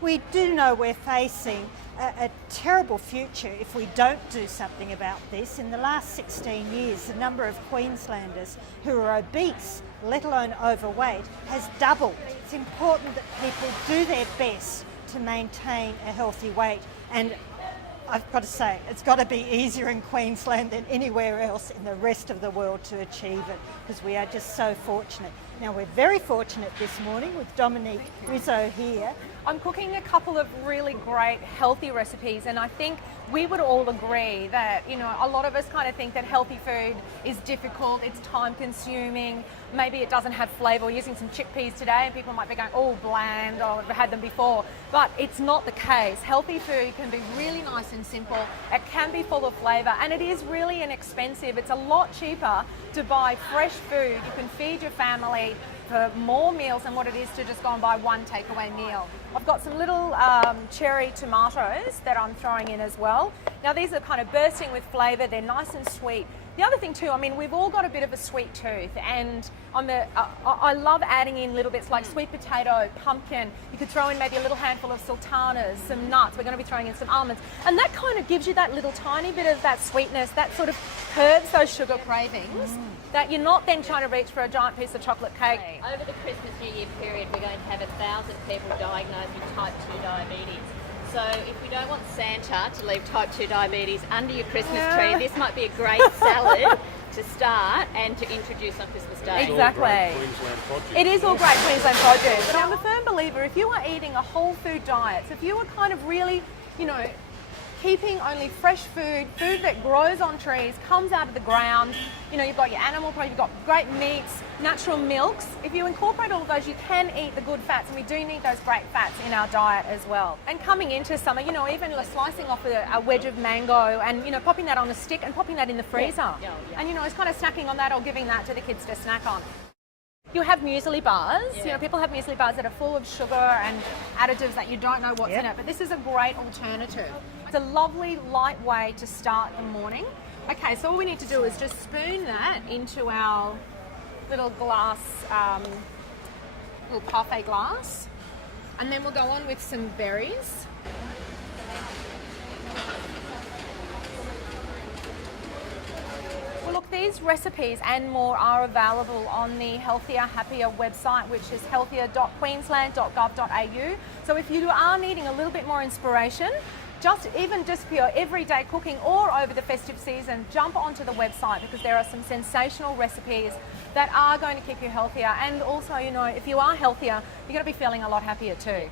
We do know we're facing a terrible future if we don't do something about this. In the last 16 years, the number of Queenslanders who are obese, let alone overweight, has doubled. It's important that people do their best to maintain a healthy weight, and I've got to say, it's got to be easier in Queensland than anywhere else in the rest of the world to achieve it, because we are just so fortunate. Now, we're very fortunate this morning with Dominique Rizzo here. I'm cooking a couple of really great healthy recipes, and I think we would all agree that, you know, a lot of us kind of think that healthy food is difficult, it's time consuming, maybe it doesn't have flavour. We're using some chickpeas today and people might be going, oh, bland, or I've had them before, but it's not the case. Healthy food can be really nice and simple, it can be full of flavour, and it is really inexpensive. It's a lot cheaper to buy fresh food. You can feed your family for more meals than what it is to just go and buy one takeaway meal. I've got some little cherry tomatoes that I'm throwing in as well. Now these are kind of bursting with flavour, they're nice and sweet. The other thing too, I mean, we've all got a bit of a sweet tooth, and I love adding in little bits like sweet potato, pumpkin. You could throw in maybe a little handful of sultanas, some nuts. We're going to be throwing in some almonds. And that kind of gives you that little tiny bit of that sweetness, that sort of curbs those sugar cravings, that you're not then trying to reach for a giant piece of chocolate cake. Over the Christmas New Year period, we're going to have 1,000 people diagnosed with type 2 diabetes. So if we don't want Santa to leave type 2 diabetes under your Christmas tree, this might be a great salad to start and to introduce on Christmas Day. Exactly. It is all great Queensland produce. But I'm a firm believer, if you are eating a whole food diet, so if you are kind of really, you know, keeping only fresh food, food that grows on trees, comes out of the ground, you know, you've got your animal produce, you've got great meats, natural milks. If you incorporate all of those, you can eat the good fats, and we do need those great fats in our diet as well. And coming into summer, you know, even slicing off a wedge of mango and, you know, popping that on a stick and popping that in the freezer. Yeah. And, you know, it's kind of snacking on that or giving that to the kids to snack on. You have muesli bars. You know, people have muesli bars that are full of sugar and additives that you don't know what's in it, but this is a great alternative. It's a lovely, light way to start the morning. Okay, so all we need to do is just spoon that into our little glass, little parfait glass, and then we'll go on with some berries. Well, look, these recipes and more are available on the Healthier, Happier website, which is healthier.qld.gov.au. So if you are needing a little bit more inspiration, just for your everyday cooking or over the festive season, jump onto the website, because there are some sensational recipes that are going to keep you healthier. And also, you know, if you are healthier, you're going to be feeling a lot happier too.